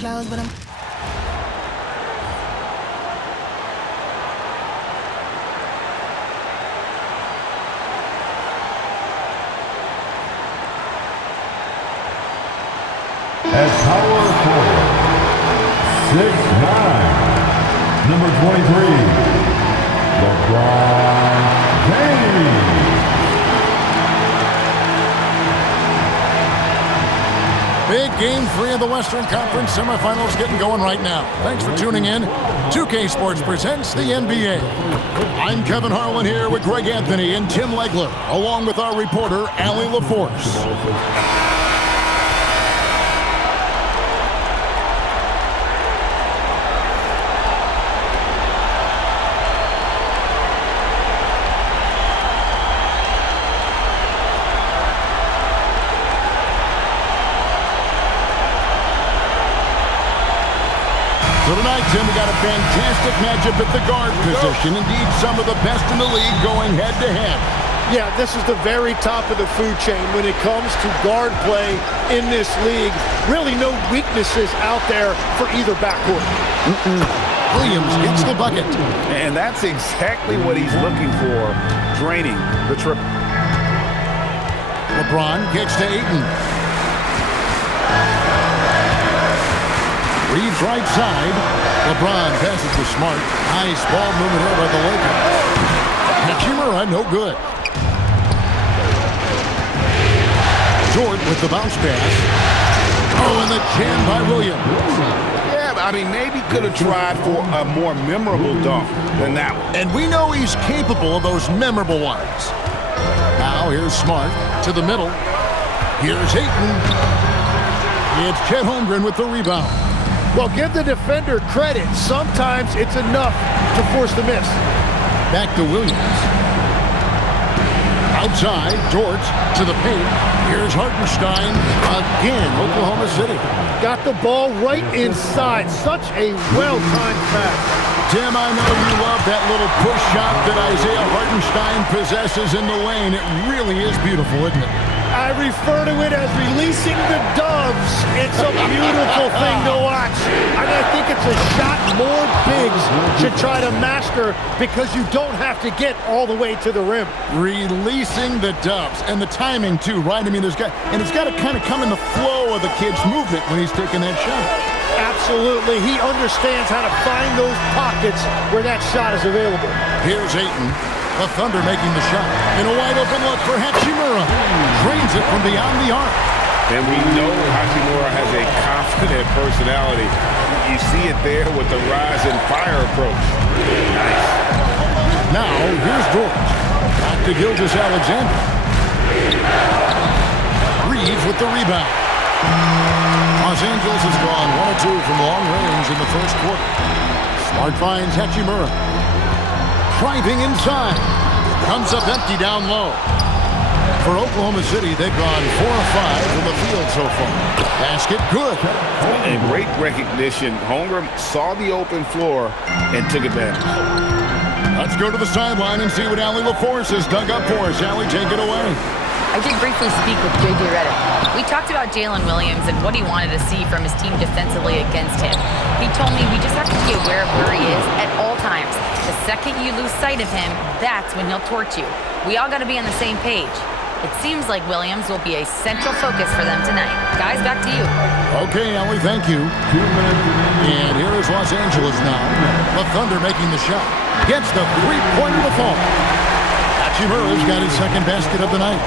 clothes with him. At power forward, 6'9", number 23, LeBron James. Big game 3 of the Western Conference Semifinals getting going right now. Thanks for tuning in. 2K Sports presents the NBA. I'm Kevin Harlan here with Greg Anthony and Tim Legler, along with our reporter, Allie LaForce. So tonight, Tim, we got a fantastic matchup at the guard position. Indeed, some of the best in the league going head-to-head. Yeah, this is the very top of the food chain when it comes to guard play in this league. Really no weaknesses out there for either backcourt. Williams gets the bucket. And that's exactly what he's looking for, draining the triple. LeBron gets to Ayton. Reeves right side. LeBron passes to Smart. Nice ball movement here by the Lakers. Hachimura, no good. Jordan with the bounce pass. Oh, and the jam by Williams. Yeah, I mean, maybe could have tried for a more memorable dunk than that one. And we know he's capable of those memorable ones. Now here's Smart to the middle. Here's Ayton. It's Chet Holmgren with the rebound. Well, give the defender credit. Sometimes it's enough to force the miss. Back to Williams. Outside, Dort to the paint. Here's Hartenstein again, Oklahoma City. Got the ball right inside. Such a well-timed pass. Tim, I know you love that little push shot that Isaiah Hartenstein possesses in the lane. It really is beautiful, isn't it? I refer to it as releasing the doves. It's a beautiful thing to watch. And I think it's a shot more bigs should try to master because you don't have to get all the way to the rim. Releasing the doves. And the timing, too, right? I mean, it's got to kind of come in the flow of the kid's movement when he's taking that shot. Absolutely. He understands how to find those pockets where that shot is available. Here's Ayton. The Thunder making the shot. In a wide-open look for Hachimura. Drains it from beyond the arc. And we know Hachimura has a confident personality. You see it there with the rise and fire approach. Nice. Now, here's Dort. Back to Gilgeous-Alexander. Reeves with the rebound. Los Angeles has gone 1 of 2 from long range in the first quarter. Smart finds Hachimura. Driving inside. Comes up empty down low. For Oklahoma City, they've gone 4 of 5 from the field so far. Basket good. And great recognition. Holmgren saw the open floor and took advantage. Let's go to the sideline and see what Allie LaForce has dug up for us. Allie, take it away. I did briefly speak with J.J. Redick. We talked about Jalen Williams and what he wanted to see from his team defensively against him. He told me we just have to be aware of where he is at all times. The second you lose sight of him, that's when he'll torch you. We all got to be on the same page. It seems like Williams will be a central focus for them tonight. Guys, back to you. Okay, Allie, thank you. 2 minutes. And here is Los Angeles now. The Thunder making the shot. Gets the three-pointer to fall. Hachimura's got his second basket of the night.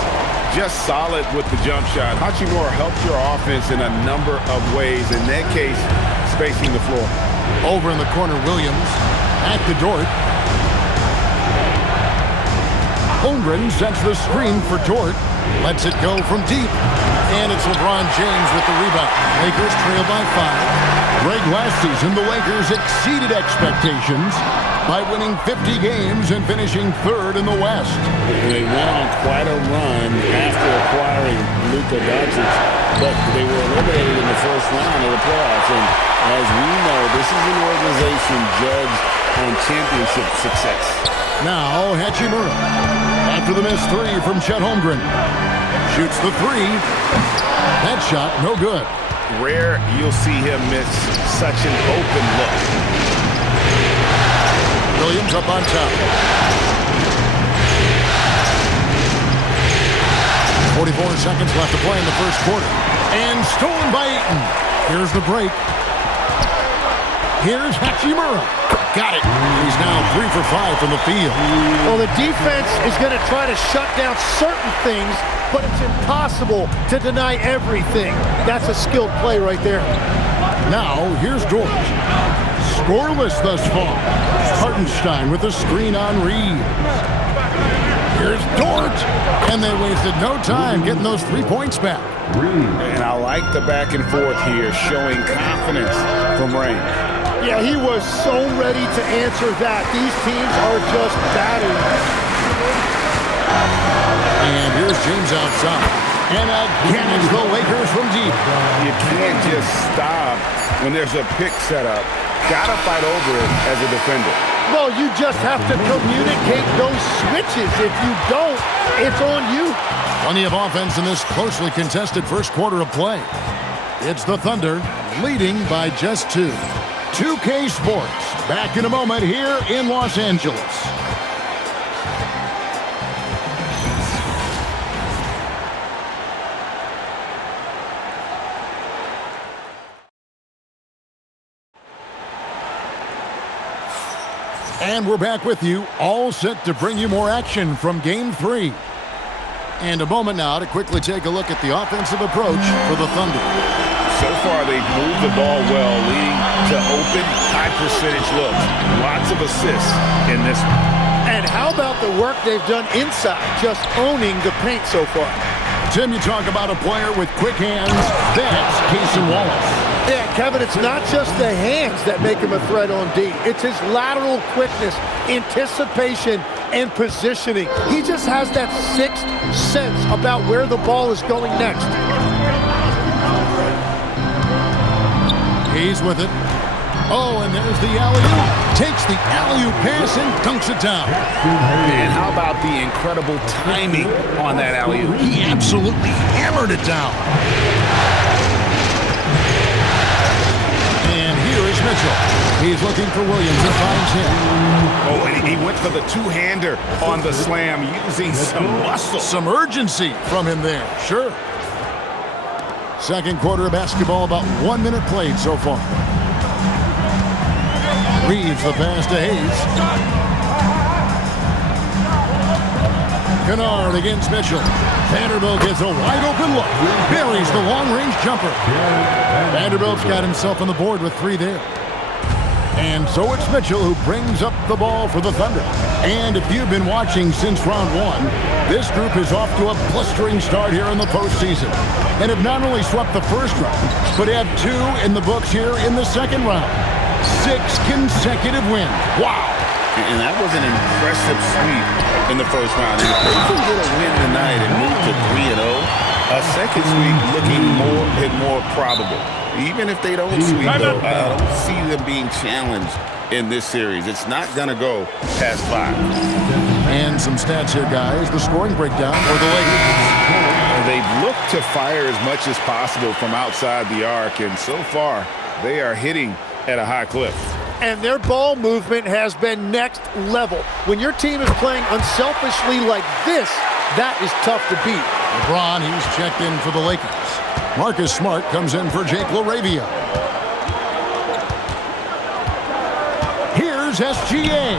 Just solid with the jump shot. Hachimura helps your offense in a number of ways. In that case, spacing the floor. Over in the corner, Williams. Back to Dort. Holmgren sets the screen for Dort. Lets it go from deep. And it's LeBron James with the rebound. Lakers trail by 5. Greg, last season, the Lakers exceeded expectations by winning 50 games and finishing 3rd in the West. They went on quite a run after acquiring Luka Doncic, but they were eliminated in the first round of the playoffs. And as we know, this is an organization judged on championship success. Now, Hachimura. After the missed 3 from Chet Holmgren. Shoots the 3. That shot, no good. rare you'll see him miss such an open look. Williams up on top. 44 seconds left to play in the first quarter. And stolen by Eaton. Here's the break. Here's Hachimura. Got it. He's now 3 for 5 from the field. Well, the defense is going to try to shut down certain things, but it's impossible to deny everything. That's a skilled play right there. Now, here's George. Scoreless thus far. Hartenstein with the screen on Reeves. Here's Dort. And they wasted no time getting those 3 points back. And I like the back and forth here, showing confidence from range. Yeah, he was so ready to answer that. These teams are just battling. And here's James outside. And again, it's the Lakers from deep. You can't just stop when there's a pick set up. Gotta fight over it as a defender. Well, you just have to communicate those switches. If you don't, it's on you. Plenty of offense in this closely contested first quarter of play. It's the Thunder leading by just 2. 2K Sports, back in a moment here in Los Angeles. And we're back with you, all set to bring you more action from Game 3. And a moment now to quickly take a look at the offensive approach for the Thunder. So far, they've moved the ball well, leading to open, high-percentage looks. Lots of assists in this one. And how about the work they've done inside, just owning the paint so far? Tim, you talk about a player with quick hands. That's Cason Wallace. Yeah, Kevin, it's not just the hands that make him a threat on D. It's his lateral quickness, anticipation, and positioning. He just has that sixth sense about where the ball is going next. He's with it. Oh, and there's the alley-oop. Takes the alley-oop pass and dunks it down. And how about the incredible timing on that alley-oop? He absolutely hammered it down. And here is Mitchell. He's looking for Williams and finds him. Oh, and he went for the two-hander on the slam, using some muscle. Some urgency from him there, sure. Second quarter of basketball, about 1 minute played so far. Reeves the pass to Hayes. Kennard against Mitchell. Vanderbilt gets a wide open look. Buries the long-range jumper. Vanderbilt's got himself on the board with 3 there. And so it's Mitchell who brings up the ball for the Thunder. And if you've been watching since round 1, this group is off to a blistering start here in the postseason. And have not only swept the first round, but have 2 in the books here in the second round. 6 consecutive wins. Wow. And that was an impressive sweep in the first round. And if they can get a win tonight and move to 3-0, a second sweep looking more and more probable. Even if they don't sweep, though, I don't see them being challenged in this series. It's not going to go past 5. And some stats here, guys. The scoring breakdown for the Lakers. They've looked to fire as much as possible from outside the arc, and so far, they are hitting at a high clip. And their ball movement has been next level. When your team is playing unselfishly like this, that is tough to beat. LeBron, he's checked in for the Lakers. Marcus Smart comes in for Jake LaRavia. Here's SGA.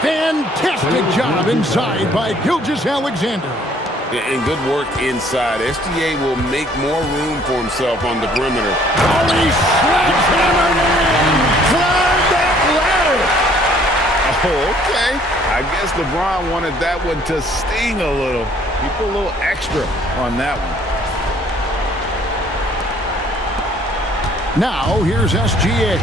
Fantastic job inside by Gilgeous-Alexander. And good work inside. SGA will make more room for himself on the perimeter. Oh, he sledgehammered in! Climb that ladder! Oh, okay. I guess LeBron wanted that one to sting a little. He put a little extra on that one. Now, here's SGA.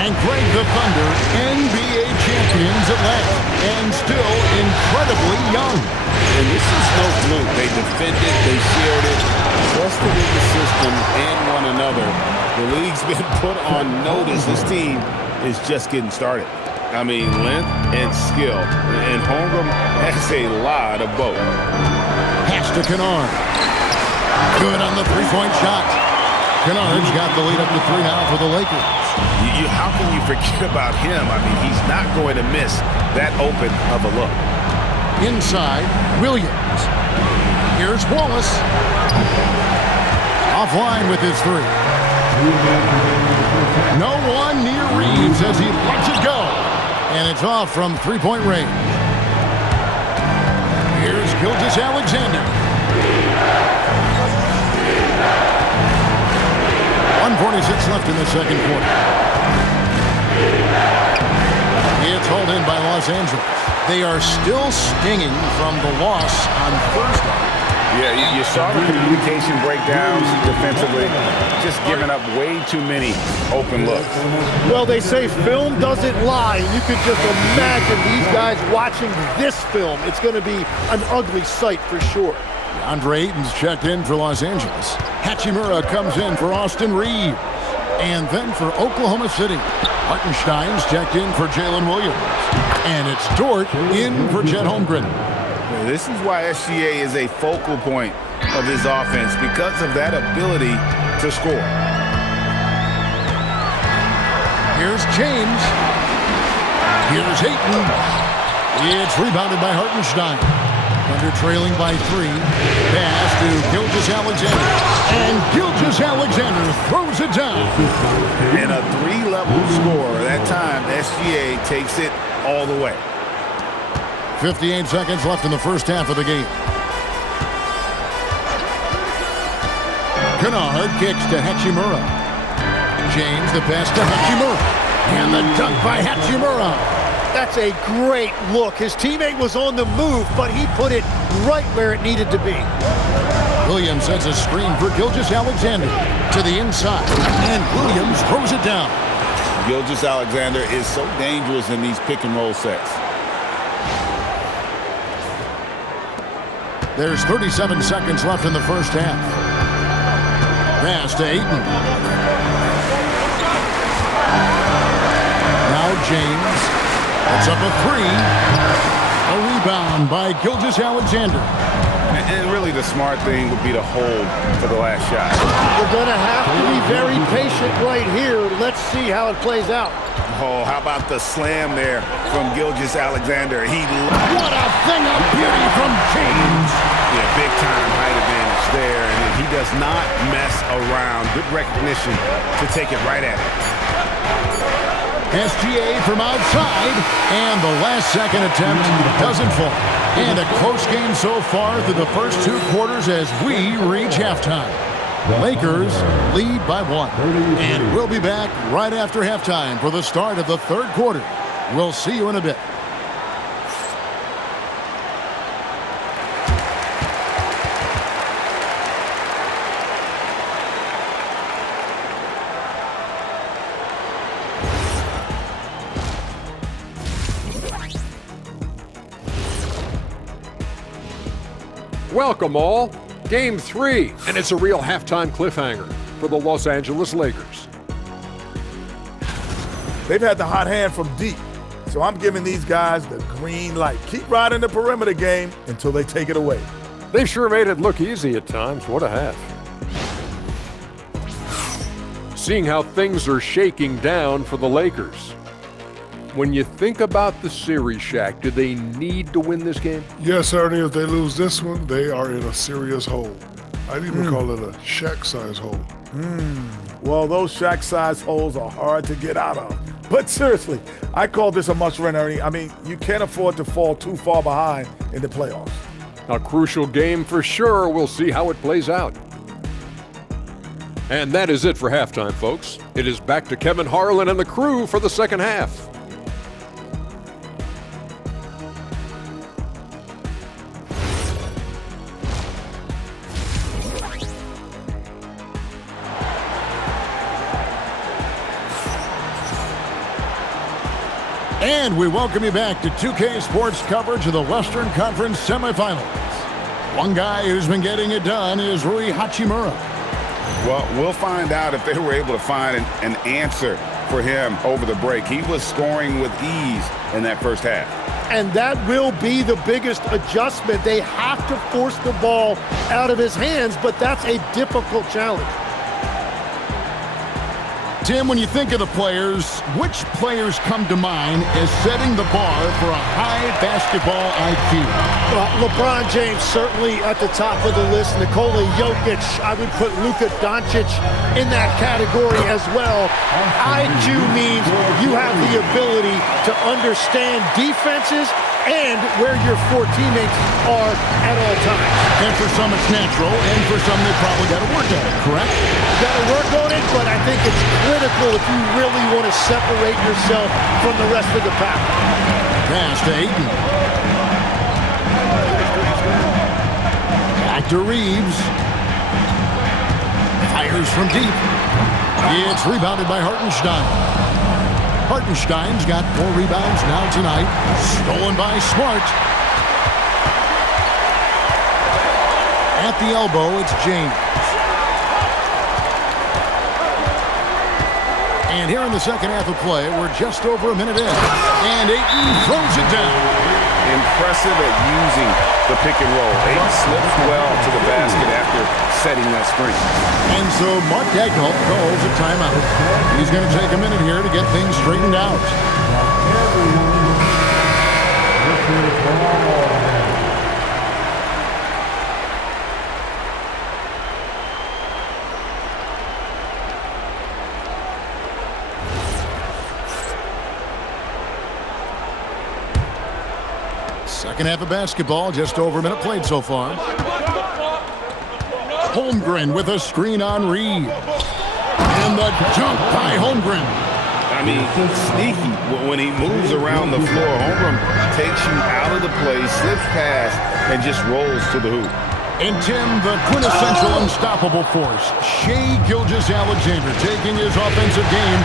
And Greg the Thunder, NBA champions at last, and still incredibly young. And this is no fluke. They defended, they shared it, trusted in the system and one another. The league's been put on notice. This team is just getting started. I mean, length and skill. And Holmgren has a lot of both. Pass to Kennard. Good on the three-point shot. Kennard's got the lead up to 3 now for the Lakers. How can you forget about him? I mean, he's not going to miss that open of a look. Inside, Williams. Here's Wallace. Offline with his 3. No one near Reeves as he lets it go. And it's off from 3-point range. Here's Gilgeous-Alexander. 1:46 left in the second quarter. It's hauled in by Los Angeles. They are still stinging from the loss on Thursday. Yeah, you saw the communication breakdowns defensively, just giving up way too many open looks. Well, they say film doesn't lie. You could just imagine these guys watching this film. It's going to be an ugly sight for sure. Andre Ayton's checked in for Los Angeles. Hachimura comes in for Austin Reeves. And then for Oklahoma City, Hartenstein's checked in for Jalen Williams. And it's Dort in for Chet Holmgren. This is why SGA is a focal point of this offense, because of that ability to score. Here's James. Here's Ayton. It's rebounded by Hartenstein. Thunder trailing by 3. Pass to Gilgeous-Alexander. And Gilgeous-Alexander throws it down. And a 3-level score. That time, SGA takes it all the way. 58 seconds left in the first half of the game. Kennard kicks to Hachimura. James the pass to Hachimura. And the dunk by Hachimura. That's a great look. His teammate was on the move, but he put it right where it needed to be. Williams sets a screen for Gilgeous-Alexander to the inside. And Williams throws it down. Gilgeous-Alexander is so dangerous in these pick-and-roll sets. There's 37 seconds left in the first half. Pass to Ayton. Now James. That's up a 3. A rebound by Gilgeous-Alexander. And really the smart thing would be to hold for the last shot. You're going to have to be very patient right here. Let's see how it plays out. Oh, how about the slam there from Gilgeous-Alexander? What a thing of beauty from James. Yeah, big time height advantage there, and he does not mess around. Good recognition to take it right at it. SGA from outside, and the last second attempt doesn't fall. And a close game so far through the first 2 quarters as we reach halftime. The Lakers lead by 1. And we'll be back right after halftime for the start of the third quarter. We'll see you in a bit. Welcome all. Game 3, and it's a real halftime cliffhanger for the Los Angeles Lakers. They've had the hot hand from deep, so I'm giving these guys the green light. Keep riding the perimeter game until they take it away. They've sure made it look easy at times. What a half. Seeing how things are shaking down for the Lakers. When you think about the series, Shaq, do they need to win this game? Yes, Ernie. If they lose this one, they are in a serious hole. I'd even call it a Shaq-size hole. Well, those Shaq-sized holes are hard to get out of. But seriously, I call this a must-win, Ernie. I mean, you can't afford to fall too far behind in the playoffs. A crucial game for sure. We'll see how it plays out. And that is it for halftime, folks. It is back to Kevin Harlan and the crew for the second half. And we welcome you back to 2K Sports coverage of the Western Conference Semifinals. One guy who's been getting it done is Rui Hachimura. Well, we'll find out if they were able to find an answer for him over the break. He was scoring with ease in that first half. And that will be the biggest adjustment. They have to force the ball out of his hands, but that's a difficult challenge. Tim, when you think of the players, which players come to mind as setting the bar for a high basketball IQ? LeBron James certainly at the top of the list. Nikola Jokic, I would put Luka Doncic in that category as well. IQ means you have the ability to understand defenses and where your four teammates are at all times. And for some it's natural, and for some they probably got to work at it, correct? You got to work on it, but I think it's critical if you really want to separate yourself from the rest of the pack. Pass to Ayton. Back to Reeves. Fires from deep. It's rebounded by Hartenstein. Hartenstein's got 4 rebounds now tonight. Stolen by Smart. At the elbow, it's James. And here in the second half of play, we're just over a minute in. And Ayton throws it down. Impressive at using the pick and roll. Ayton slips well to the basket after setting that screen. And so Mark Daigneault calls a timeout. He's going to take a minute here to get things straightened out. Second half of basketball, just over a minute played so far. Holmgren with a screen on Reed. And the dunk by Holmgren. I mean, sneaky when he moves around the floor. Holmgren takes you out of the play, slips past, and just rolls to the hoop. And Tim, the quintessential unstoppable force, Shai Gilgeous-Alexander, taking his offensive game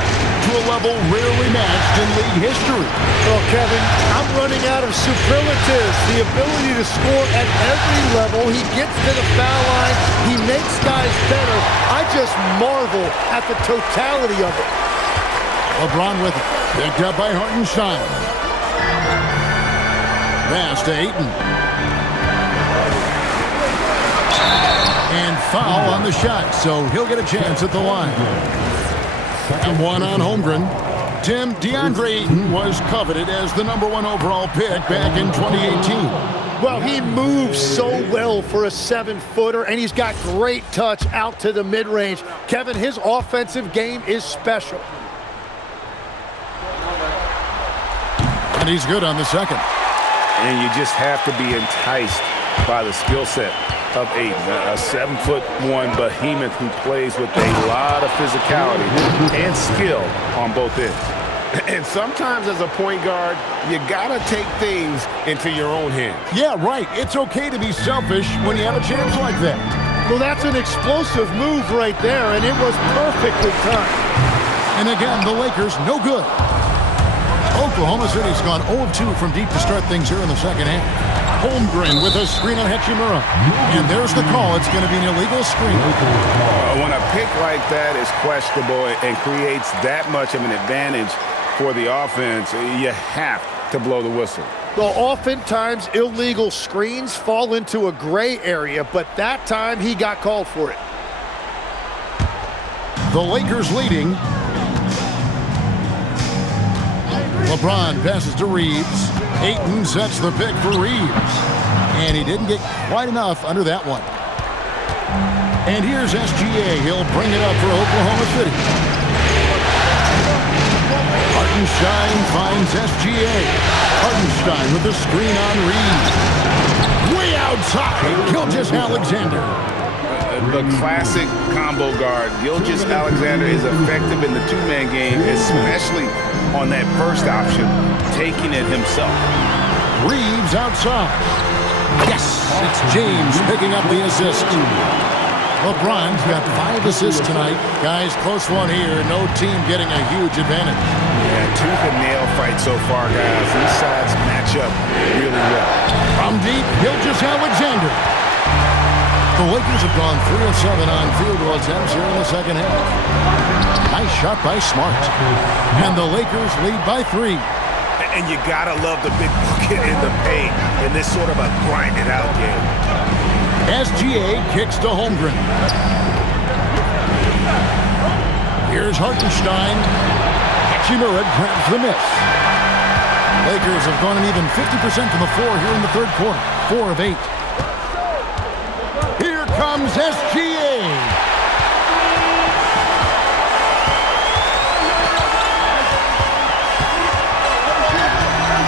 to a level rarely matched in league history. Well, Kevin, I'm running out of superlatives. The ability to score at every level. He gets to the foul line. He makes guys better. I just marvel at the totality of it. LeBron with it. Picked up by Hartenstein. Pass to Ayton. And foul on the shot, so he'll get a chance at the line. And one on Holmgren. Tim, DeAndre Ayton was coveted as the #1 overall pick back in 2018. Well, he moves so well for a 7-footer, and he's got great touch out to the mid-range. Kevin, his offensive game is special. And he's good on the second. And you just have to be enticed by the skill set of Ayton, a 7'1" behemoth who plays with a lot of physicality and skill on both ends. And sometimes as a point guard, you gotta take things into your own hands. Yeah, right. It's okay to be selfish when you have a chance like that. Well, that's an explosive move right there, and it was perfectly timed. And again, the Lakers, no good. Oklahoma City's gone 0-2 from deep to start things here in the second half. Holmgren with a screen on Hachimura. And there's the call. It's going to be an illegal screen. When a pick like that is questionable and creates that much of an advantage for the offense, you have to blow the whistle. Well, oftentimes illegal screens fall into a gray area, but that time he got called for it. The Lakers leading. LeBron passes to Reeves. Ayton sets the pick for Reeves. And he didn't get quite enough under that one. And here's SGA. He'll bring it up for Oklahoma City. Hartenstein finds SGA. Hartenstein with the screen on Reeves. Way outside, Gilgeous-Alexander. The classic combo guard. Gilgeous-Alexander is effective in the two-man game, especially on that first option, taking it himself. Reeves outside. Yes, it's James picking up the assist. LeBron's got 5 assists tonight. Guys, close one here. No team getting a huge advantage. Yeah, tooth and nail fight so far, guys. These sides match up really well. From deep, Gilgeous-Alexander. The Lakers have gone 3 of 7 on field goal attempts here in the second half. Nice shot by Smart. And the Lakers lead by 3. And you gotta love the big bucket in the paint in this sort of a grinded out game. SGA kicks to Holmgren. Here's Hartenstein. Hachimura grabs the miss. Lakers have gone an even 50% from the floor here in the third quarter. 4 of 8. Here comes SGA.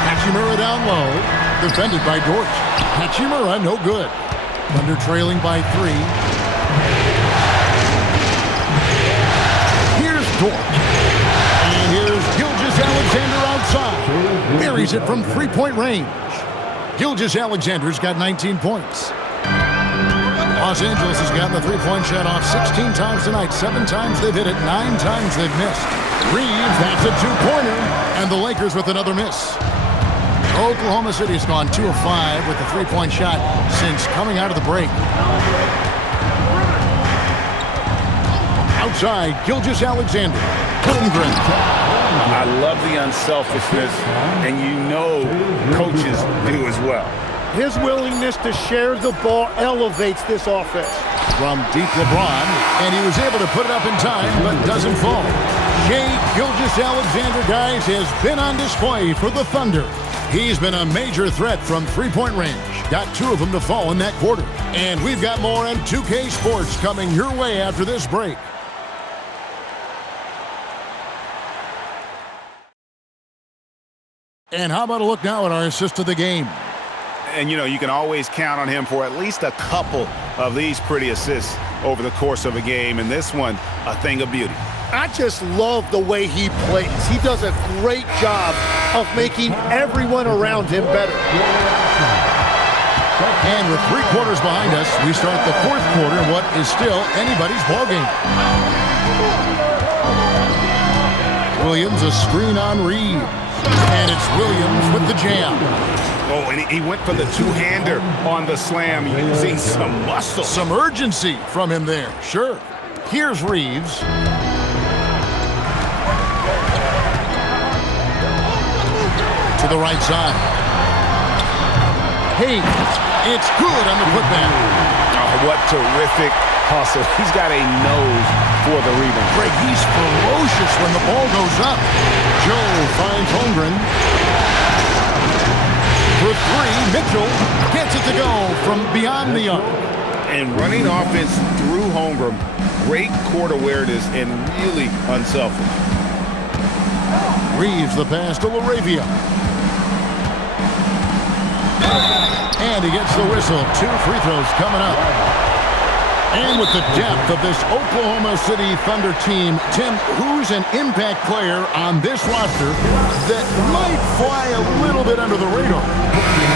Hachimura down low. Defended by Dort. Hachimura, no good. Thunder trailing by 3. Here's Dort. And here's Gilgeous-Alexander outside. Buries it from three-point range. Gilgeous-Alexander's got 19 points. Los Angeles has gotten the three-point shot off 16 times tonight. 7 times they've hit it, 9 times they've missed. Reeves, that's a two-pointer. And the Lakers with another miss. Oklahoma City has gone 2 of 5 with the three-point shot since coming out of the break. Outside, Gilgeous-Alexander. Holmgren. I love the unselfishness, and you know coaches do as well. His willingness to share the ball elevates this offense. From deep LeBron, and he was able to put it up in time, but doesn't fall. Shai Gilgeous-Alexander, guys, has been on display for the Thunder. He's been a major threat from three-point range. Got 2 of them to fall in that quarter. And we've got more on 2K Sports coming your way after this break. And how about a look now at our assist of the game? And, you know, you can always count on him for at least a couple of these pretty assists over the course of a game. And this one, a thing of beauty. I just love the way he plays. He does a great job of making everyone around him better. And with 3 quarters behind us, we start the 4th quarter in what is still anybody's ballgame. Williams, a screen on Reeves. And it's Williams with the jam. Oh, and he went for the two-hander on the slam using some muscle. Some urgency from him there, sure. Here's Reeves. To the right side. Hey, it's good on the putback. Oh, what terrific hustle. He's got a nose for the rebound. Greg, he's ferocious when the ball goes up. Joe finds Holmgren. For 3, Mitchell gets it to go from beyond the arc. And running offense through Holmgren, great court awareness and really unselfish. Reeves the pass to LaRavia. And he gets the whistle. 2 free throws coming up. And with the depth of this Oklahoma City Thunder team, Tim, who's an impact player on this roster that might fly a little bit under the radar?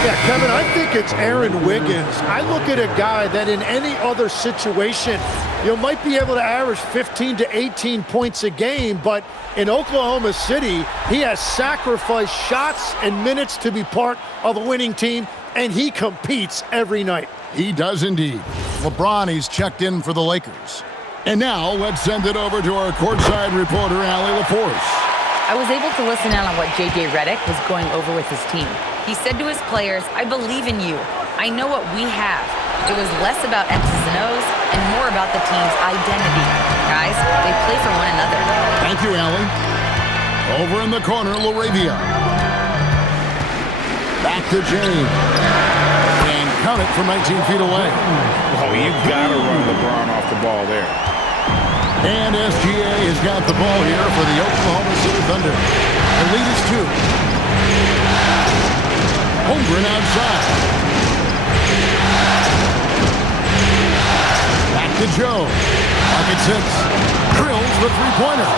Yeah, Kevin, I think it's Aaron Wiggins. I look at a guy that in any other situation, you might be able to average 15 to 18 points a game, but in Oklahoma City, he has sacrificed shots and minutes to be part of a winning team, and he competes every night. He does indeed. LeBron, he's checked in for the Lakers. And now, let's send it over to our courtside reporter, Allie LaForce. I was able to listen in on what J.J. Redick was going over with his team. He said to his players, "I believe in you. I know what we have." It was less about X's and O's and more about the team's identity. Guys, they play for one another. Thank you, Allie. Over in the corner, LaRavia. Back to James. And count it from 19 feet away. Oh, you got to run LeBron off the ball there. And SGA has got the ball here for the Oklahoma City Thunder. The lead is 2. Holmgren outside. Back to Joe. Pocket 6. Drills the three-pointer.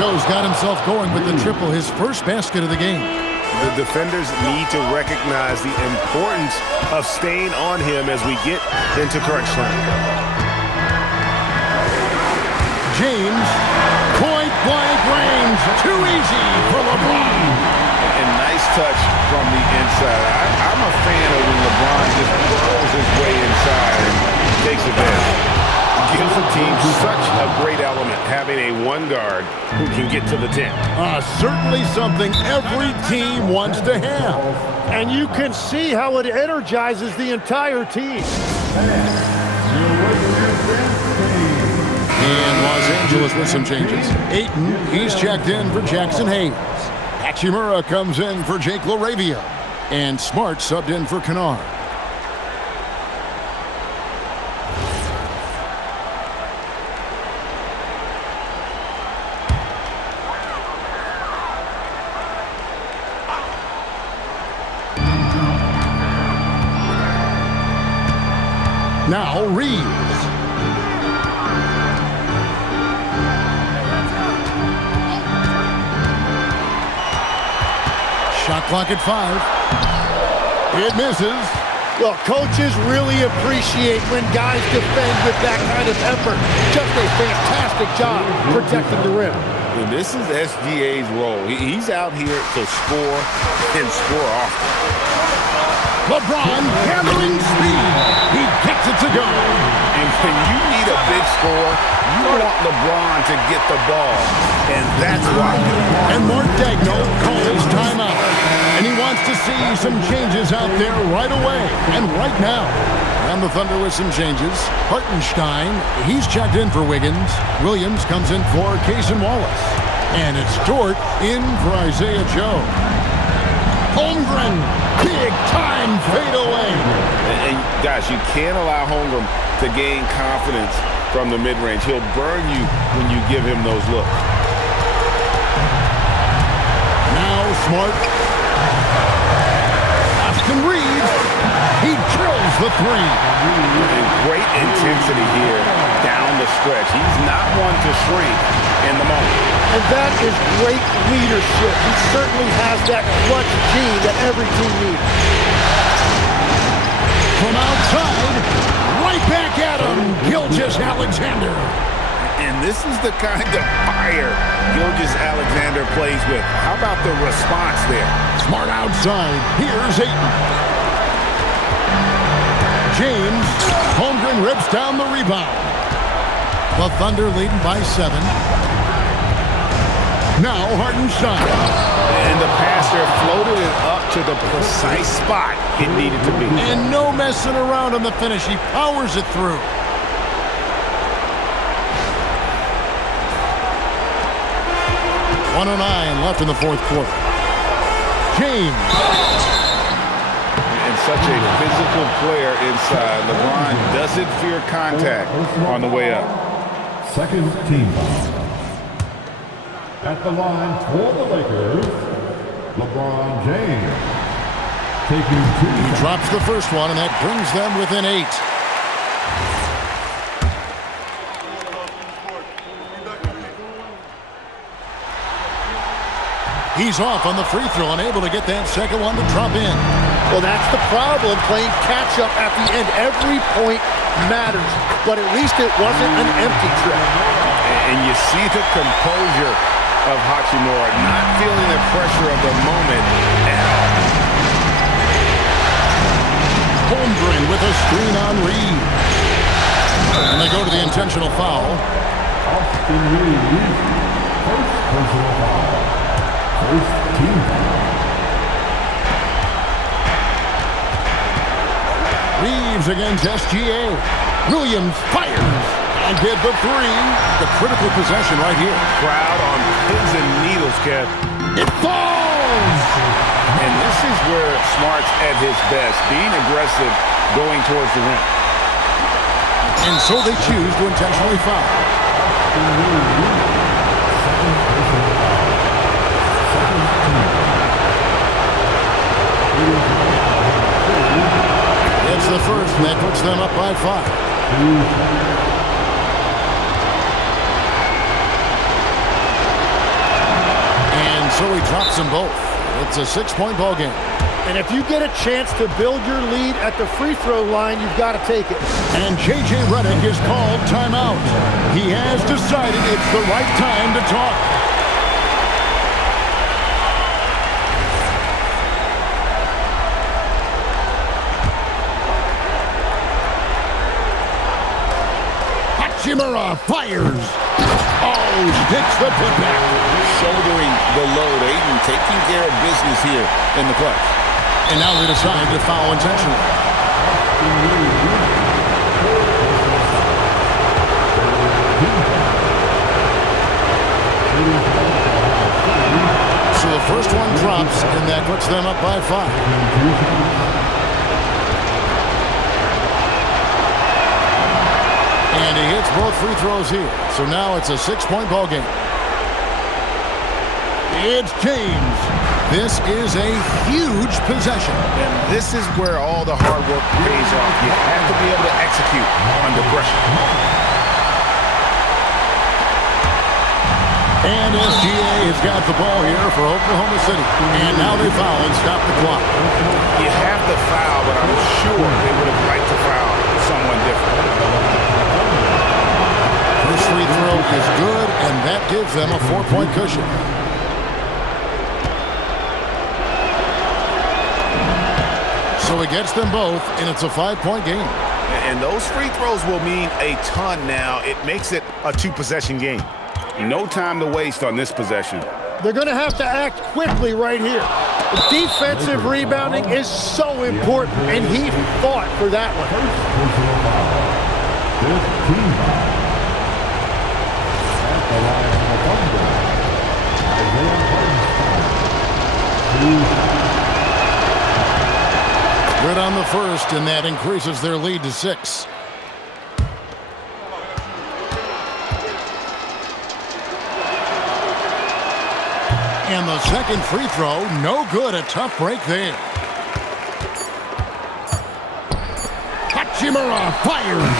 Joe's got himself going with the triple, his first basket of the game. The defenders need to recognize the importance of staying on him as we get into crunch time. James, point-blank range. Too easy for LeBron. And nice touch from the inside. I'm a fan of when LeBron just burrows his way inside and takes advantage. Gives the team such a great element, having a one guard who can get to the 10. Certainly something every team wants to have. And you can see how it energizes the entire team. And Los Los Angeles with some changes. Ayton, he's checked in for Jackson Hayes. Hachimura comes in for Jake LaRavia. And Smart subbed in for Kennard. Now Reeves. Shot clock at 5. It misses. Well, coaches really appreciate when guys defend with that kind of effort. Just a fantastic job protecting the rim. And this is SGA's role. He's out here to score and score often. LeBron gathering speed. He gets it to go. And when you need a big score, you want LeBron to get the ball. And that's why. And Mark Dagno calls timeout. And he wants to see some changes out there right away. And right now. And the Thunder with some changes. Hartenstein, he's checked in for Wiggins. Williams comes in for Cason Wallace. And it's Dort in for Isaiah Joe. Holmgren, big time fadeaway. And guys, you can't allow Holmgren to gain confidence from the mid-range. He'll burn you when you give him those looks. Now Smart. Austin Reeves. He drills the 3. And great intensity here down the stretch. He's not one to shrink in the moment. And that is great leadership. He certainly has that clutch gene that every team needs. From outside, right back at him, Gilgeous-Alexander. And this is the kind of fire Gilgeous-Alexander plays with. How about the response there? Smart outside. Here's Ayton. James. Holmgren rips down the rebound. The Thunder leading by 7. Now Hartenstein. And the passer floated it up to the precise spot it needed to be. And no messing around on the finish. He powers it through. .109 left in the 4th quarter. James. And such a physical player inside. LeBron doesn't fear contact on the way up. Second team foul. At the line for the Lakers, LeBron James. Taking 2. He drops the first one, and that brings them within 8. He's off on the free throw, unable to get that second one to drop in. Well, that's the problem, playing catch-up at the end. Every point matters, but at least it wasn't an empty trip. And you see the composure of Hachimura, not feeling the pressure of the moment at all. Holmgren with a screen on Reeves. And they go to the intentional foul. Austin Reeves, first personal foul. First team foul. Reeves against SGA. Williams fires and did the 3. The critical possession right here. Crowd on pins and needles, Kev. It falls! And this is where Smart's at his best, being aggressive, going towards the rim. And so they choose to intentionally foul. It's the first, and that puts them up by 5. So he drops them both. It's a 6-point ball game. And if you get a chance to build your lead at the free throw line, you've got to take it. And J.J. Redick is called timeout. He has decided it's the right time to talk. Hachimura fires. Oh, hits the putback. Shouldering the load. Ayton taking care of business here in the clutch. And now they decide to foul intentionally. the first one drops, and that puts them up by 5. And he hits both free throws here. So now it's a 6-point ball game. It's James. This is a huge possession. And this is where all the hard work pays off. You have to be able to execute under pressure. And SGA has got the ball here for Oklahoma City. And now they foul and stop the clock. You have to foul, but I'm sure they would have liked to foul someone different. First free throw is good, and that gives them a 4-point cushion. So he gets them both, and it's a 5-point game. And those free throws will mean a ton now. It makes it a 2-possession game. No time to waste on this possession. They're going to have to act quickly right here. Defensive rebounding is so important, and he fought for that one. Good on the first, and that increases their lead to 6. And the second free throw, no good. A tough break there. Hachimura fires.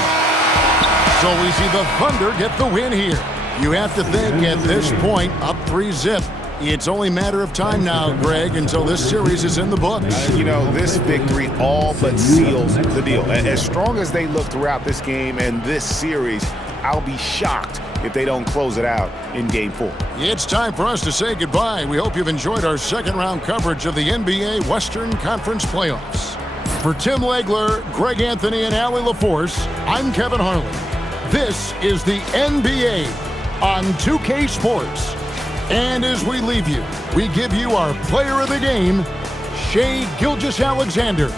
So we see the Thunder get the win here. You have to think at this point, up 3-zip. It's only a matter of time now, Greg, until this series is in the books. You know, this victory all but seals the deal. As strong as they look throughout this game and this series, I'll be shocked if they don't close it out in Game 4. It's time for us to say goodbye. We hope you've enjoyed our second-round coverage of the NBA Western Conference Playoffs. For Tim Legler, Greg Anthony, and Allie LaForce, I'm Kevin Harlan. This is the NBA on 2K Sports. And as we leave you, we give you our player of the game, Shai Gilgeous-Alexander.